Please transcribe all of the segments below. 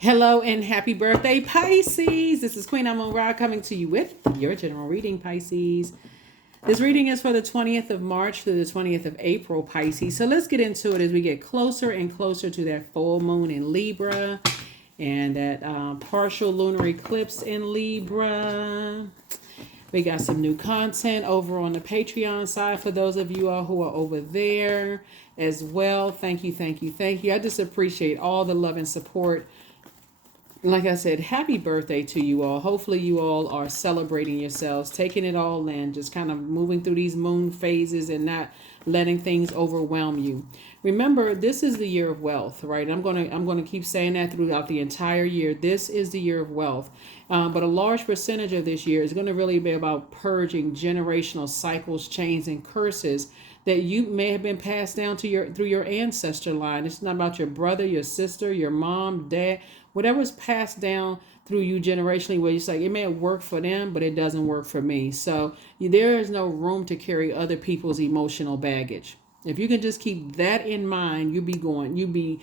Hello and happy birthday, Pisces. This is Queen Amun Ra coming to you with your general reading, Pisces. This reading is for the 20th of March through the 20th of April, Pisces. So let's get into it as we get closer and closer to that full moon in Libra and that partial lunar eclipse in Libra. We got some new content over on the Patreon side for those of you all who are over there as well. Thank you, thank you, thank you. I just appreciate all the love and support. Like I said, happy birthday to you all. Hopefully you all are celebrating yourselves, taking it all in, just kind of moving through these moon phases and not letting things overwhelm you. Remember, this is the year of wealth, right? I'm gonna keep saying that throughout the entire year. This is the year of wealth. But a large percentage of this year is going to really be about purging generational cycles, chains, and curses that you may have been passed down to through your ancestor line. It's not about your brother, your sister, your mom, dad, whatever's passed down through you generationally, where you say it may have worked for them, but it doesn't work for me. So there is no room to carry other people's emotional baggage. If you can just keep that in mind, you already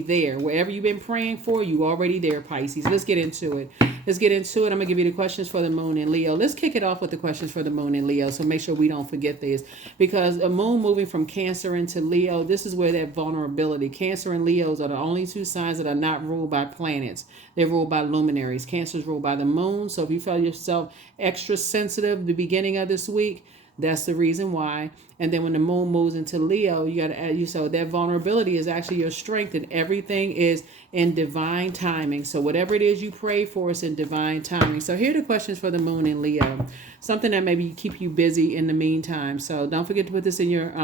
there. Wherever you've been praying for, you already there, Pisces. Let's get into it. I'm gonna give you the questions for the moon in Leo. Let's kick it off with the questions for the moon in Leo. So make sure we don't forget this, because a moon moving from Cancer into Leo, this is where that vulnerability. Cancer and Leos are the only two signs that are not ruled by planets. They're ruled by luminaries. Cancer is ruled by the moon. So if you feel yourself extra sensitive the beginning of this week, that's the reason why. And then when the moon moves into Leo, you got to add so that vulnerability is actually your strength, and everything is in divine timing. So whatever it is you pray for is in divine timing. So here are the questions for the moon in Leo. Something that maybe keep you busy in the meantime. So don't forget to put this in your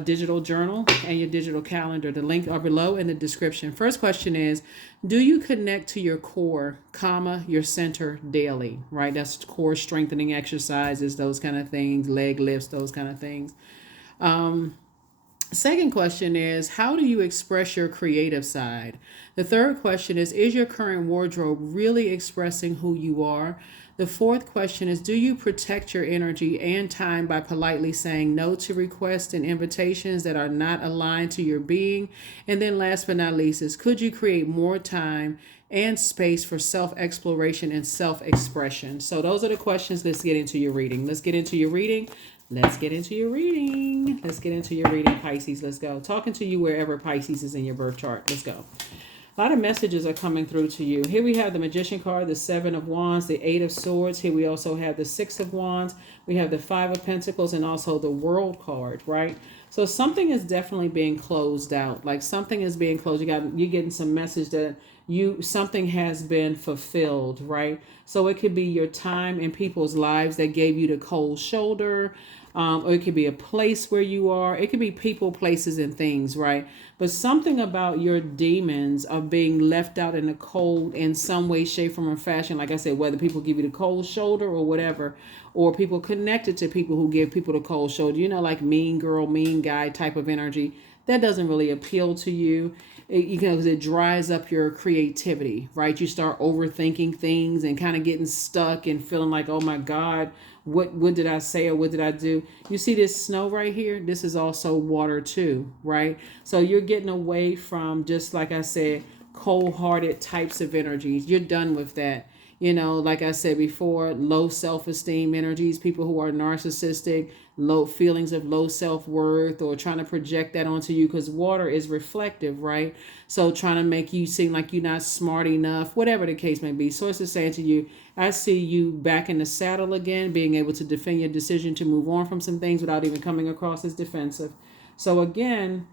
digital journal and your digital calendar. The link are below in the description. First question is, do you connect to your core, your center daily, right? That's core strengthening exercises, those kind of things, leg lifts, those kind of things. Second question is, how do you express your creative side? The third question is your current wardrobe really expressing who you are? The fourth question is, do you protect your energy and time by politely saying no to requests and invitations that are not aligned to your being? And then last but not least is, could you create more time and space for self-exploration and self-expression? So those are the questions. Let's get into your reading. Let's get into your reading, Pisces. Let's go. Talking to you wherever Pisces is in your birth chart. Let's go. A lot of messages are coming through to you. Here we have the Magician card, the Seven of Wands, the Eight of Swords. Here we also have the Six of Wands. We have the Five of Pentacles and also the World card, right? So something is definitely being closed out. Like something is being closed. You're getting some message that something has been fulfilled, right? So it could be your time in people's lives that gave you the cold shoulder. Or it could be a place where you are. It could be people, places, and things, right? But something about your demons are being left out in the cold in some way, shape, form, or fashion. Like I said, whether people give you the cold shoulder or whatever, or people connected to people who give people the cold shoulder, like mean girl, mean guy type of energy. That doesn't really appeal to you. Because it dries up your creativity, right? You start overthinking things and kind of getting stuck and feeling like, oh my God, what did I say or what did I do? You see this snow right here? This is also water too, right? So you're getting away from, just like I said, cold-hearted types of energies. You're done with that. Like I said before, low self-esteem energies, people who are narcissistic, low feelings of low self-worth, or trying to project that onto you, because water is reflective, right? So trying to make you seem like you're not smart enough, whatever the case may be. Source is saying to you, I see you back in the saddle again, being able to defend your decision to move on from some things without even coming across as defensive. So again,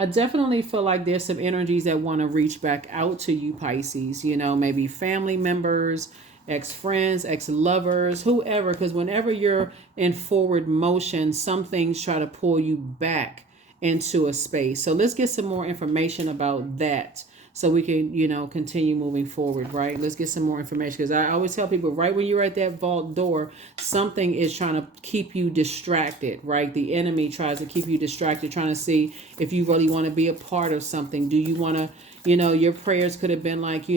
I definitely feel like there's some energies that want to reach back out to you, Pisces. Maybe family members, ex-friends, ex-lovers, whoever. Because whenever you're in forward motion, some things try to pull you back into a space. So let's get some more information about that, so we can, continue moving forward, right? Let's get some more information, because I always tell people, right when you're at that vault door, something is trying to keep you distracted, right? The enemy tries to keep you distracted, trying to see if you really want to be a part of something. Do you want to, your prayers could have been like,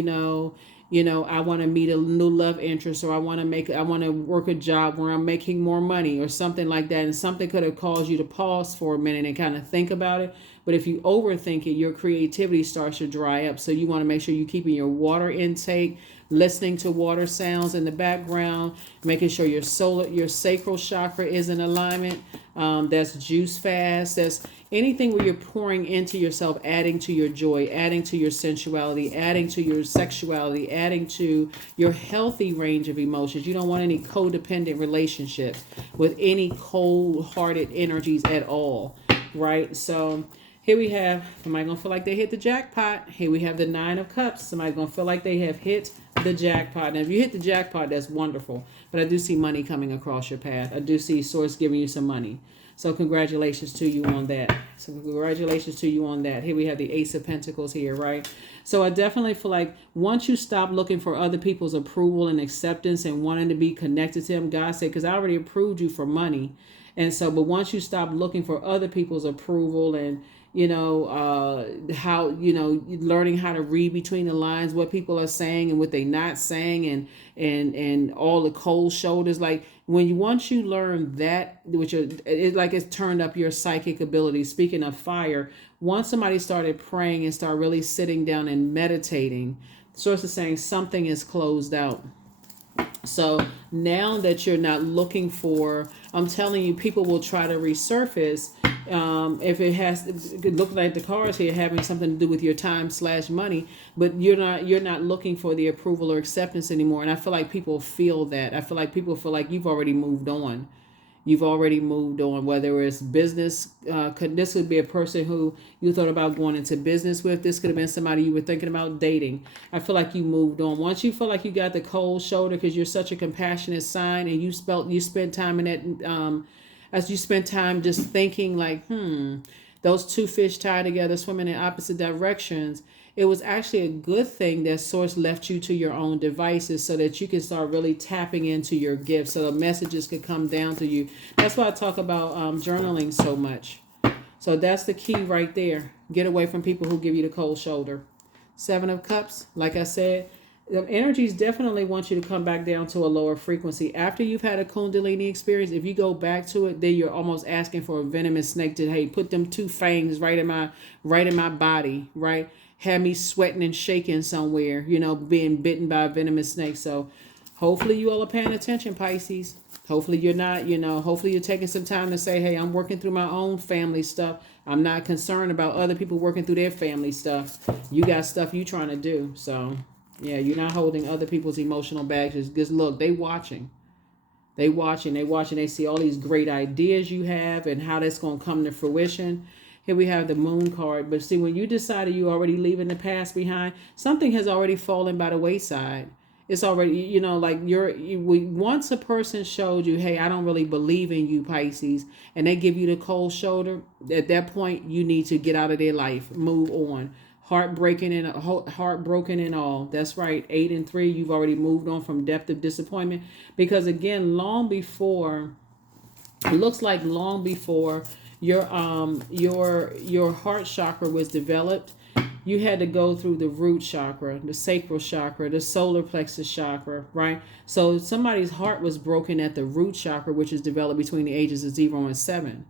I want to meet a new love interest, or I want to work a job where I'm making more money or something like that. And something could have caused you to pause for a minute and kind of think about it. But if you overthink it, your creativity starts to dry up. So you want to make sure you're keeping your water intake, listening to water sounds in the background, making sure your sacral chakra is in alignment. That's juice fast. That's anything where you're pouring into yourself, adding to your joy, adding to your sensuality, adding to your sexuality, adding to your healthy range of emotions. You don't want any codependent relationships with any cold-hearted energies at all, right? So here we have, somebody gonna feel like they hit the jackpot. Here we have the 9 of Cups. Somebody gonna feel like they have hit the jackpot. Now, if you hit the jackpot, that's wonderful. But I do see money coming across your path. I do see Source giving you some money. So congratulations to you on that. Here we have the Ace of Pentacles here, right? So I definitely feel like once you stop looking for other people's approval and acceptance and wanting to be connected to them, God said, because I already approved you for money. And so, but once you stop looking for other people's approval and, how, learning how to read between the lines, what people are saying and what they're not saying, and all the cold shoulders, like once you learn that, it's turned up your psychic ability. Speaking of fire, once somebody started praying and start really sitting down and meditating, Source is saying something is closed out. So now that you're not looking for, I'm telling you, people will try to resurface. If it look like the cards here having something to do with your time/money, but you're not looking for the approval or acceptance anymore. And I feel like people feel that. I feel like people feel like you've already moved on. Whether it's business. This would be a person who you thought about going into business with. This could have been somebody you were thinking about dating. I feel like you moved on. Once you feel like you got the cold shoulder because you're such a compassionate sign, and you spent time in that, as you spent time just thinking like, those two fish tied together, swimming in opposite directions. It was actually a good thing that Source left you to your own devices so that you can start really tapping into your gifts, so the messages could come down to you. That's why I talk about journaling so much. So that's the key right there. Get away from people who give you the cold shoulder. 7 of Cups, like I said, the energies definitely want you to come back down to a lower frequency. After you've had a Kundalini experience, if you go back to it, then you're almost asking for a venomous snake to, hey, put them 2 fangs right in my body, right? Have me sweating and shaking somewhere, being bitten by a venomous snake. So hopefully you all are paying attention, Pisces. Hopefully you're not, hopefully you're taking some time to say, hey, I'm working through my own family stuff. I'm not concerned about other people working through their family stuff. You got stuff you trying to do. So yeah, you're not holding other people's emotional baggage. Because look, they watching. They see all these great ideas you have and how that's going to come to fruition. Here we have the Moon card. But see, when you decided you already leaving the past behind, something has already fallen by the wayside. It's already, once a person showed you, hey, I don't really believe in you, Pisces, and they give you the cold shoulder, at that point, you need to get out of their life, move on. Heartbroken and all. That's right. 8 and 3, you've already moved on from depth of disappointment. Because again, it looks like long before your heart chakra was developed, you had to go through the root chakra, the sacral chakra, the solar plexus chakra, right? So somebody's heart was broken at the root chakra, which is developed between the ages of 0 and 7.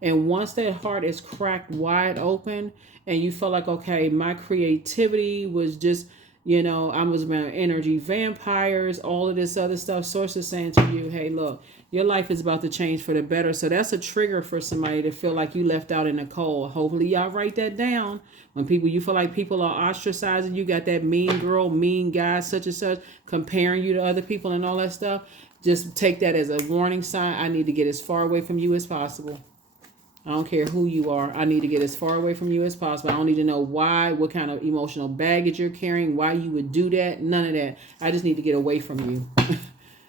And once that heart is cracked wide open and you feel like, okay, my creativity was just, I was around energy vampires, all of this other stuff. Source is saying to you, hey, look, your life is about to change for the better. So that's a trigger for somebody to feel like you left out in the cold. Hopefully y'all write that down. When you feel like people are ostracizing you, got that mean girl, mean guy, such and such, comparing you to other people and all that stuff, just take that as a warning sign. I need to get as far away from you as possible. I don't care who you are. I need to get as far away from you as possible. I don't need to know why, what kind of emotional baggage you're carrying, why you would do that. None of that. I just need to get away from you.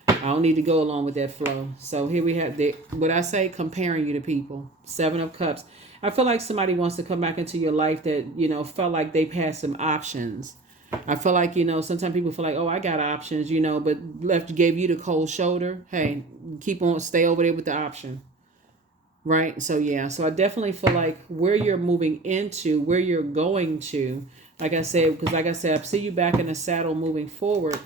I don't need to go along with that flow. So here we have what I say, comparing you to people. 7 of Cups. I feel like somebody wants to come back into your life that, felt like they've had some options. I feel like, sometimes people feel like, oh, I got options, but gave you the cold shoulder. Hey, stay over there with the option. Right. So, yeah. So I definitely feel like where you're moving into, where you're going to, Like I said, because like I said, I see you back in the saddle moving forward.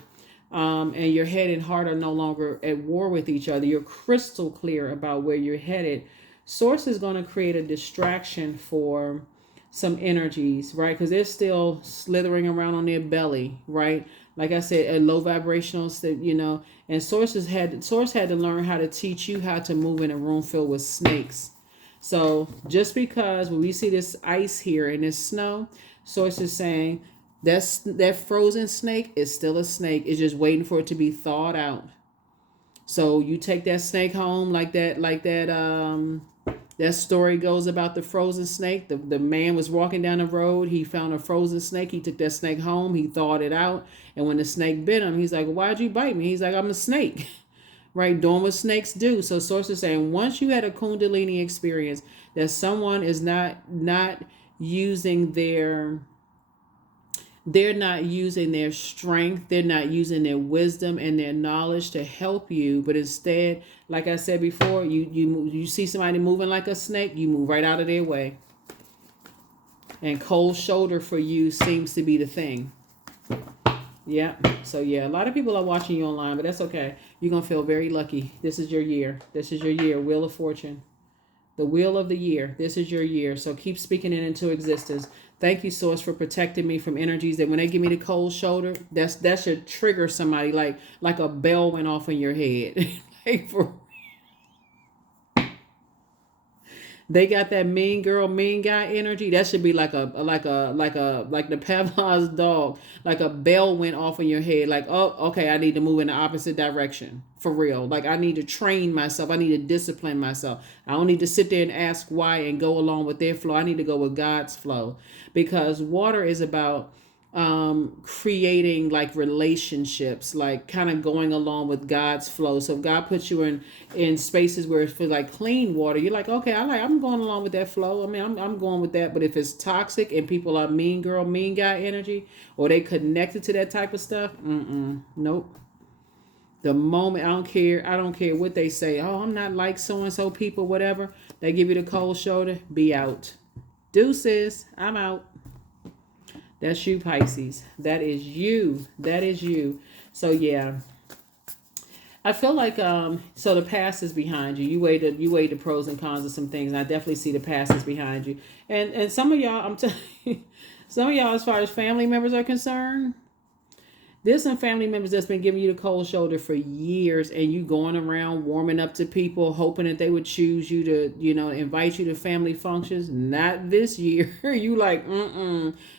And your head and heart are no longer at war with each other. You're crystal clear about where you're headed. Source is going to create a distraction for some energies, right? Because they're still slithering around on their belly, right? Like I said, a low vibrational state, and source had to learn how to teach you how to move in a room filled with snakes. So just because when we see this ice here and this snow, source is saying that frozen snake is still a snake. It's just waiting for it to be thawed out. So you take that snake home that story goes about the frozen snake. The man was walking down the road. He found a frozen snake. He took that snake home. He thawed it out. And when the snake bit him, he's like, well, why'd you bite me? He's like, I'm a snake. Right? Doing what snakes do. So source is saying once you had a Kundalini experience that someone is not using they're not using their strength, they're not using their wisdom and their knowledge to help you, but instead, like I said before, you see somebody moving like a snake, you move right out of their way. And cold shoulder for you seems to be the thing. Yeah. So yeah, a lot of people are watching you online, but that's okay. You're going to feel very lucky. This is your year. This is your year. Wheel of Fortune. The wheel of the year. This is your year. So keep speaking it into existence. Thank you, Source, for protecting me from energies that when they give me the cold shoulder, that should trigger somebody like a bell went off in your head. They got that mean girl, mean guy energy. That should be like the Pavlov's dog. Like a bell went off in your head. Like, oh, okay, I need to move in the opposite direction. For real. Like I need to train myself. I need to discipline myself. I don't need to sit there and ask why and go along with their flow. I need to go with God's flow. Because water is about creating like relationships, like kind of going along with God's flow. So if God puts you in spaces where it feels like clean water, you're like, okay, I'm going along with that flow. I mean, I'm going with that. But if it's toxic and people are mean girl, mean guy energy, or they connected to that type of stuff, nope. The moment I don't care what they say. Oh, I'm not like so and so people, whatever. They give you the cold shoulder, be out. Deuces, I'm out. That's you, Pisces. That is you. That is you. So yeah. I feel like so the past is behind you. You weigh the pros and cons of some things, and I definitely see the past is behind you. And some of y'all, I'm telling you, some of y'all, as far as family members are concerned, there's some family members that's been giving you the cold shoulder for years, and you going around warming up to people, hoping that they would choose you to, invite you to family functions. Not this year. You like,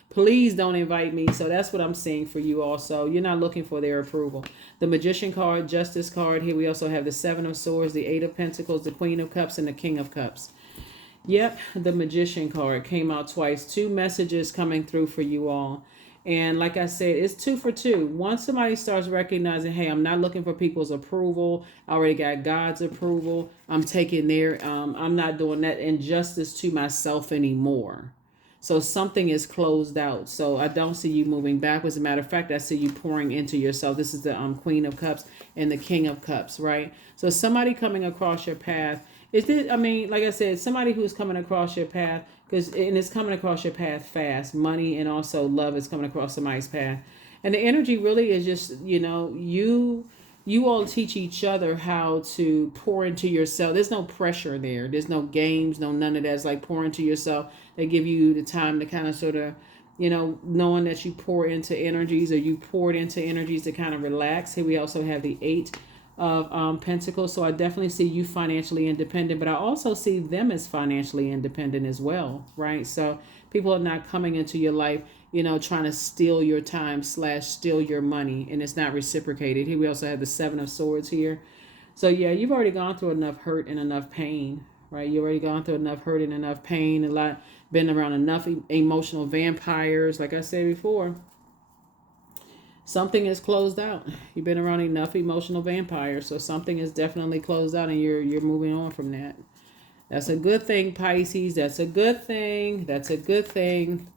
please don't invite me. So that's what I'm seeing for you also. You're not looking for their approval. The Magician card, Justice card. Here we also have the Seven of Swords, the Eight of Pentacles, the Queen of Cups, and the King of Cups. Yep, the Magician card came out twice. 2 messages coming through for you all. And like I said, it's 2 for 2. Once somebody starts recognizing, hey, I'm not looking for people's approval. I already got God's approval. I'm taking I'm not doing that injustice to myself anymore. So something is closed out. So I don't see you moving backwards. As a matter of fact, I see you pouring into yourself. This is the Queen of Cups and the King of Cups, right? So somebody coming across your path. Like I said, somebody who's coming across your path, and it's coming across your path fast. Money and also love is coming across somebody's path. And the energy really is just, you all teach each other how to pour into yourself. There's no pressure there. There's no games, none of that. It's like pour into yourself. They give you the time to kind of sort of, knowing that you pour into energies, or you poured into energies to kind of relax. Here we also have the 8 of Pentacles. So I definitely see you financially independent, but I also see them as financially independent as well, right? So people are not coming into your life, trying to steal your time / steal your money, and it's not reciprocated. Here we also have the 7 of Swords here. So yeah, you've already gone through enough hurt and enough pain, right? You've already gone through enough hurt and enough pain, been around enough emotional vampires. Like I said before, something is closed out. You've been around enough emotional vampires, so something is definitely closed out, and you're moving on from that. That's a good thing, Pisces. That's a good thing. That's a good thing.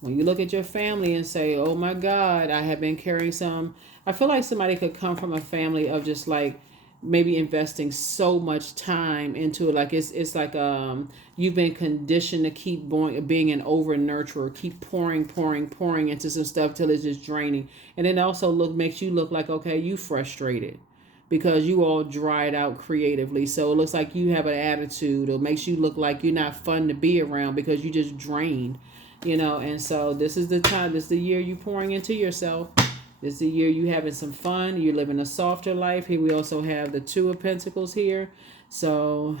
When you look at your family and say, oh my God, I have been carrying some. I feel like somebody could come from a family of just like maybe investing so much time into it. Like it's like you've been conditioned to keep being an over nurturer, keep pouring into some stuff till it's just draining. And then also makes you look like, okay, you frustrated because you all dried out creatively. So it looks like you have an attitude, or makes you look like you're not fun to be around because you just drained, and so this is the time, this is the year you pouring into yourself. This is the year you having some fun. You're living a softer life. Here we also have the Two of Pentacles here. So,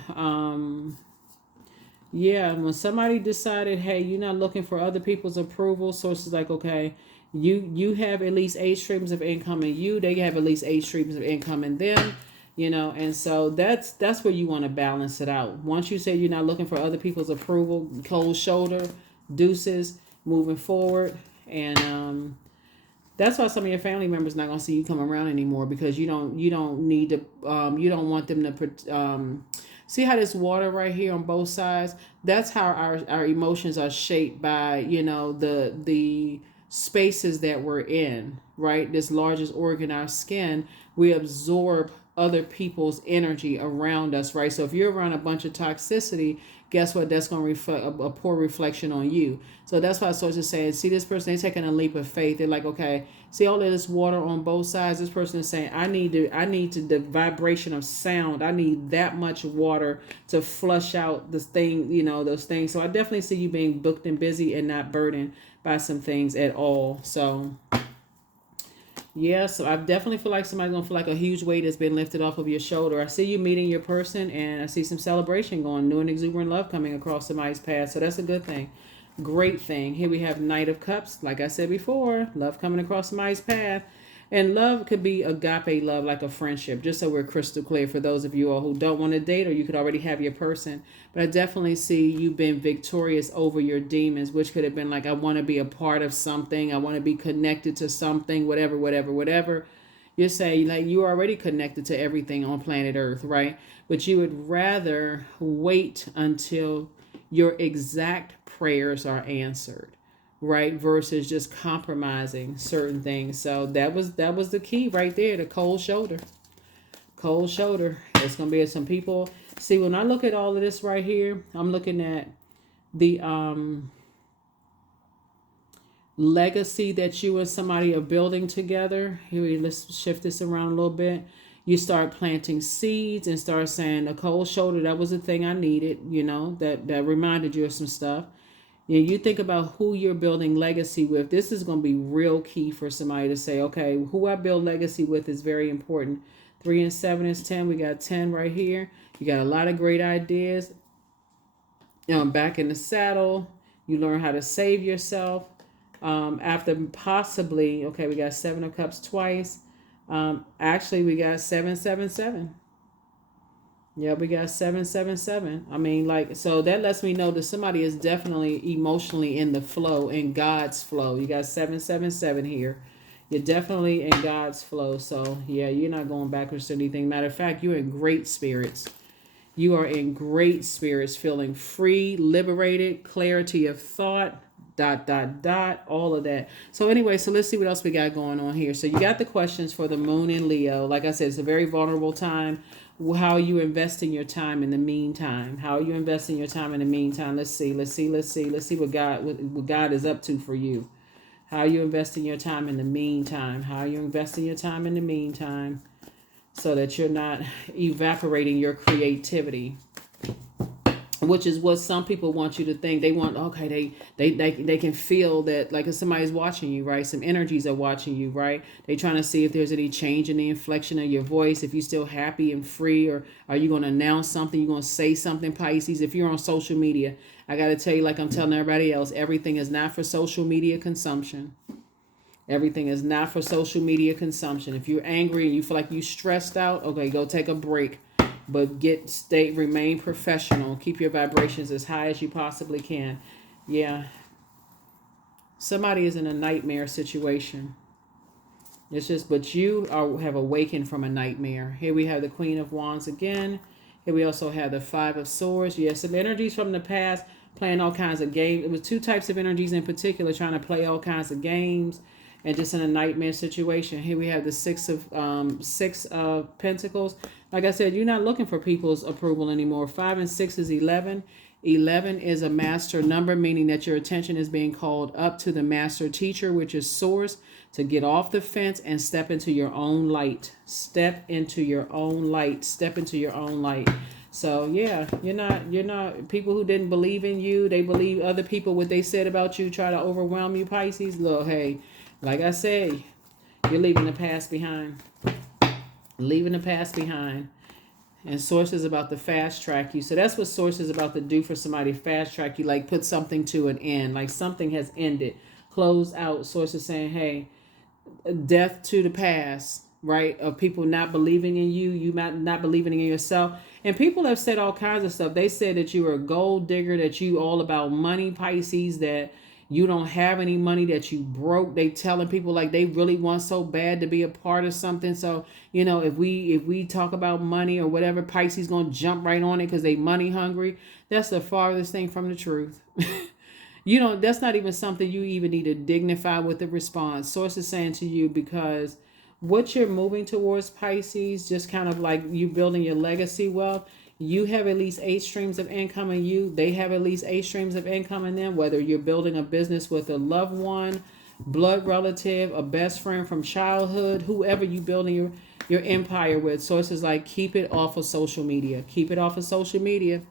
yeah, when somebody decided, hey, you're not looking for other people's approval, so it's like, okay, you have at least 8 streams of income in you. They have at least 8 streams of income in them. And so that's where you want to balance it out. Once you say you're not looking for other people's approval, cold shoulder, deuces, moving forward, and that's why some of your family members not gonna see you come around anymore, because you don't need to you don't want them to see how this water right here on both sides. That's how our emotions are shaped by the spaces that we're in, right? This largest organ, our skin, we absorb other people's energy around us, right? So if you're around a bunch of toxicity, guess what? That's going to reflect a poor reflection on you. So that's why I started saying, see, this person, they're taking a leap of faith. They're like, okay, see all of this water on both sides. This person is saying, I need the vibration of sound. I need that much water to flush out this thing, those things. So I definitely see you being booked and busy and not burdened by some things at all. So yeah, so I definitely feel like somebody's going to feel like a huge weight has been lifted off of your shoulder. I see you meeting your person, and I see some celebration going, new and exuberant love coming across somebody's path. So that's a good thing. Great thing. Here we have Knight of Cups. Like I said before, love coming across somebody's path. And love could be agape love, like a friendship, just so we're crystal clear for those of you all who don't want to date, or you could already have your person. But I definitely see you being victorious over your demons, which could have been like, I want to be a part of something. I want to be connected to something, whatever. You're saying like you're already connected to everything on planet Earth, right? But you would rather wait until your exact prayers are answered, right, versus just compromising certain things. So that was the key right there, the cold shoulder. It's gonna be some people. See, when I look at all of this right here, I'm looking at the legacy that you and somebody are building together. Here, let's shift this around a little bit. You start planting seeds and start saying, a cold shoulder, that was the thing I needed, that reminded you of some stuff. You think about who you're building legacy with. This is going to be real key for somebody to say, okay, who I build legacy with is very important. 3 and 7 is 10. We got 10 right here. You got a lot of great ideas. Back in the saddle. You learn how to save yourself. After possibly, okay, we got 7 of Cups twice. Actually, we got 777. Yeah, we got 777. I mean, like, so that lets me know that somebody is definitely emotionally in the flow, in God's flow. You got 777 here. You're definitely in God's flow. So yeah, you're not going backwards to anything. Matter of fact, you're in great spirits. You are in great spirits, feeling free, liberated, clarity of thought, ... all of that. So anyway, so let's see what else we got going on here. So you got the questions for the moon in Leo. Like I said, it's a very vulnerable time. How are you investing your time in the meantime? How are you investing your time in the meantime? Let's see what God is up to for you. How are you investing your time in the meantime? How are you investing your time in the meantime so that you're not evaporating your creativity? Which is what some people want you to think. They want, okay, they can feel that, like, if somebody's watching you, right? Some energies are watching you, right? They trying to see if there's any change in the inflection of your voice, if you're still happy and free, or are you going to announce something? You're going to say something, Pisces. If you're on social media, I got to tell you, like I'm telling everybody else, everything is not for social media consumption. Everything is not for social media consumption. If you're angry and you feel like you're stressed out, okay, go take a break. But remain professional. Keep your vibrations as high as you possibly can. Yeah. Somebody is in a nightmare situation. It's just, but you have awakened from a nightmare. Here we have the Queen of Wands again. Here we also have the 5 of Swords. Yes, some energies from the past, playing all kinds of games. It was 2 types of energies in particular, trying to play all kinds of games. and just in a nightmare situation. Here we have the six of Pentacles. Like I said, you're not looking for people's approval anymore. 5 and 6 is 11. 11 is a master number, meaning that your attention is being called up to the master teacher, which is source, to get off the fence and step into your own light. Step into your own light. Step into your own light. So yeah, you're not people who didn't believe in you. They believe other people, what they said about you, try to overwhelm you, Pisces. Look, hey, like I said, you're leaving the past behind. Leaving the past behind. And Source is about to fast track you. So that's what Source is about to do for somebody. Fast track you, like put something to an end. Like something has ended. Close out. Source is saying, hey, death to the past, right? Of people not believing in you. You not believing in yourself. And people have said all kinds of stuff. They said that you were a gold digger, that you all about money, Pisces, that you don't have any money, that you broke. They telling people like they really want so bad to be a part of something. So, you know, if we talk about money or whatever, Pisces gonna jump right on it because they money hungry. That's the farthest thing from the truth. You know, that's not even something you even need to dignify with the response. Source is saying to you, because what you're moving towards, Pisces, just kind of like you building your legacy wealth. You have at least 8 streams of income in you. They have at least 8 streams of income in them. Whether you're building a business with a loved one, blood relative, a best friend from childhood, whoever you building your empire with. Sources like, keep it off of social media. Keep it off of social media.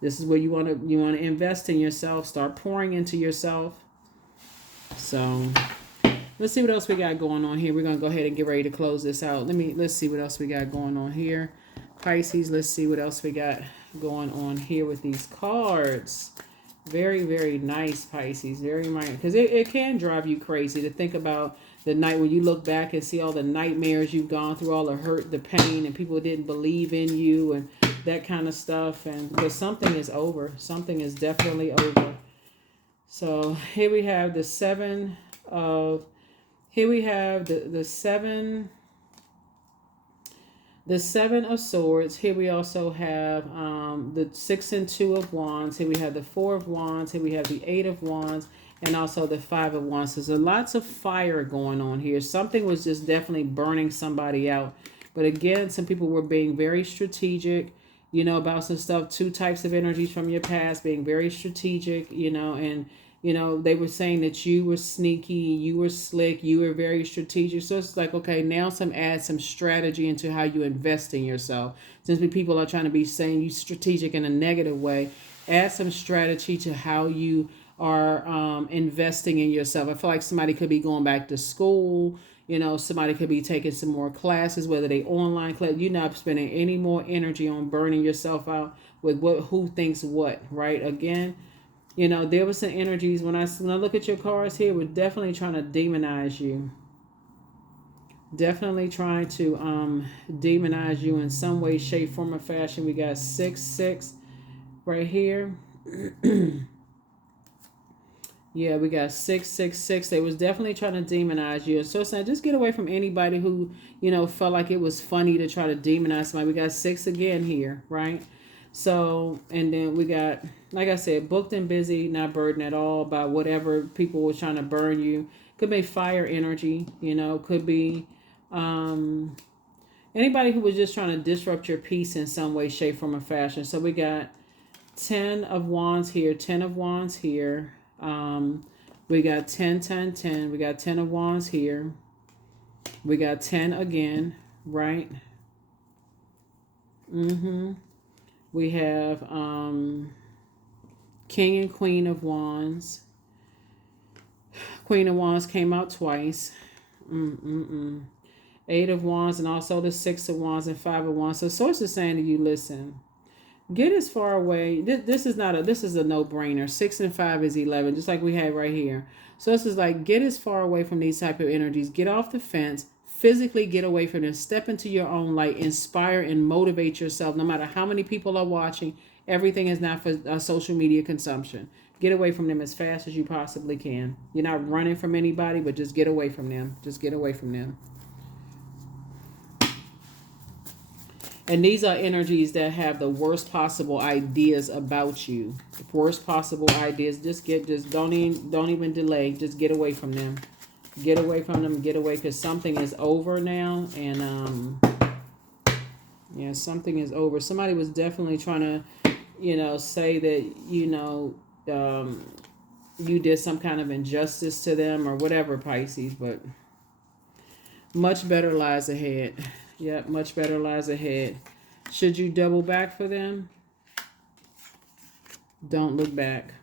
This is where you want to invest in yourself. Start pouring into yourself. So let's see what else we got going on here. We're gonna go ahead and get ready to close this out. Let's see what else we got going on here. Pisces, let's see what else we got going on here with these cards. Very, very nice, Pisces. Very nice. Because it can drive you crazy to think about the night when you look back and see all the nightmares you've gone through, all the hurt, the pain, and people didn't believe in you and that kind of stuff. And but something is over. Something is definitely over. So here we have the 7 of... Here we have the 7... The 7 of Swords. Here we also have the 6 and 2 of Wands. Here we have the 4 of Wands. Here we have the 8 of Wands. And also the 5 of Wands. So there's lots of fire going on here. Something was just definitely burning somebody out. But again, some people were being very strategic, you know, about some stuff. 2 types of energies from your past, being very strategic, you know, and you know, they were saying that you were sneaky, you were slick, you were very strategic. So it's like, okay, now add some strategy into how you invest in yourself. Since people are trying to be saying you strategic in a negative way, add some strategy to how you are investing in yourself. I feel like somebody could be going back to school. You know, somebody could be taking some more classes, whether they online class. You're not spending any more energy on burning yourself out with who thinks what, right? Again, you know, there were some energies when I look at your cards here, we're definitely trying to demonize you. Definitely trying to demonize you in some way, shape, form, or fashion. We got 6 right here. Yeah, we got 666. They was definitely trying to demonize you. So saying, just get away from anybody who, you know, felt like it was funny to try to demonize somebody. We got 6 again here, right? So, and then we got, like I said, booked and busy, not burdened at all by whatever people were trying to burn you. Could be fire energy, you know, could be anybody who was just trying to disrupt your peace in some way, shape, form, or fashion. So we got 10 of Wands here, 10 of Wands here. We got 10, 10, 10. We got 10 of Wands here. We got 10 again, right? We have King and Queen of Wands. Queen of Wands came out twice. 8 of Wands and also the 6 of Wands and 5 of Wands. So Source is saying to you, listen, get as far away. This is a no-brainer. 6 and 5 is 11, just like we had right here. So this is like, get as far away from these type of energies. Get off the fence. Physically get away from them. Step into your own light. Inspire and motivate yourself. No matter how many people are watching, everything is not for social media consumption. Get away from them as fast as you possibly can. You're not running from anybody, but just get away from them. Just get away from them. And these are energies that have the worst possible ideas about you. The worst possible ideas. Just don't even delay. Just get away from them. Get away from them. Get away, because something is over now. And, yeah, something is over. Somebody was definitely trying to, you know, say that, you know, you did some kind of injustice to them or whatever, Pisces. But much better lies ahead. Yep, much better lies ahead. Should you double back for them? Don't look back.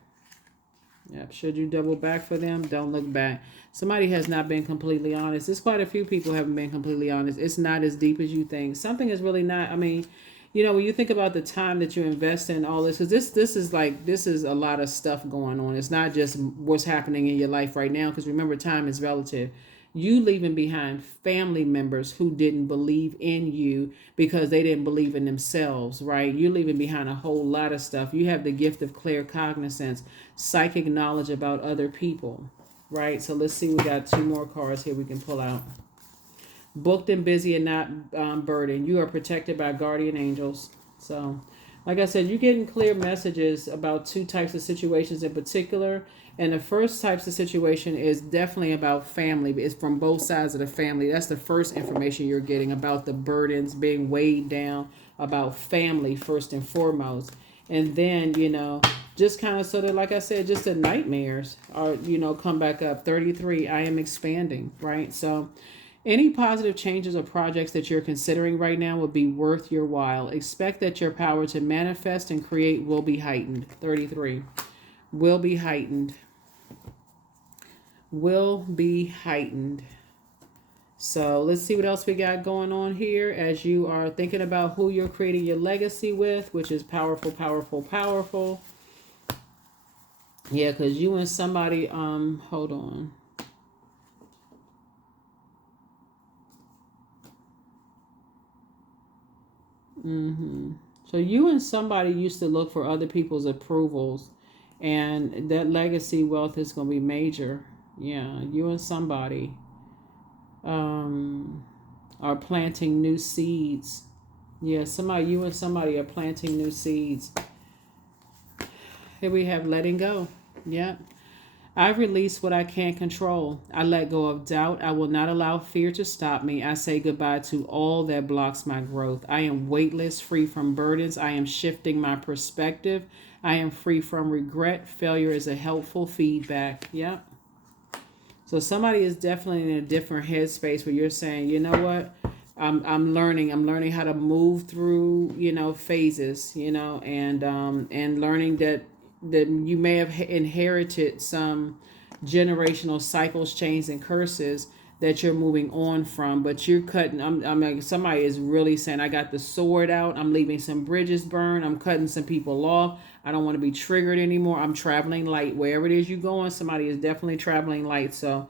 Yep, should you double back for them? Don't look back. Somebody has not been completely honest. There's quite a few people haven't been completely honest. It's not as deep as you think. Something is really not, I mean, you know, when you think about the time that you invest in all this, because this is a lot of stuff going on. It's not just what's happening in your life right now, because remember, time is relative. You leaving behind family members who didn't believe in you because they didn't believe in themselves, right? You're leaving behind a whole lot of stuff. You have the gift of clear cognizance, psychic knowledge about other people, right? So let's see, we got 2 more cards here we can pull out. Booked and busy and not burdened. You are protected by guardian angels. So, like I said, you're getting clear messages about 2 types of situations in particular. And the first types of situation is definitely about family. It's from both sides of the family. That's the first information you're getting about the burdens being weighed down, about family first and foremost. And then, you know, just kind of sort of, like I said, just the nightmares are, you know, come back up. 33, I am expanding, right? So any positive changes or projects that you're considering right now will be worth your while. Expect that your power to manifest and create will be heightened. 33, will be heightened. Will be heightened. So let's see what else we got going on here as you are thinking about who you're creating your legacy with, which is powerful, powerful, powerful. Yeah, because you and somebody, hold on. So you and somebody used to look for other people's approvals, and that legacy wealth is going to be major. Yeah, you and somebody are planting new seeds. Yeah, you and somebody are planting new seeds. Here we have letting go. Yeah. I release what I can't control. I let go of doubt. I will not allow fear to stop me. I say goodbye to all that blocks my growth. I am weightless, free from burdens. I am shifting my perspective. I am free from regret. Failure is a helpful feedback. Yep. So somebody is definitely in a different headspace where you're saying, you know what? I'm learning how to move through, you know, phases, you know, and learning that you may have inherited some generational cycles, chains, and curses that you're moving on from, but you're cutting. I'm like, somebody is really saying, I got the sword out. I'm leaving some bridges burned. I'm cutting some people off. I don't want to be triggered anymore. I'm traveling light. Wherever it is you're going, somebody is definitely traveling light. So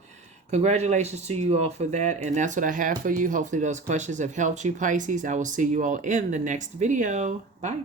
congratulations to you all for that. And that's what I have for you. Hopefully those questions have helped you, Pisces. I will see you all in the next video. Bye.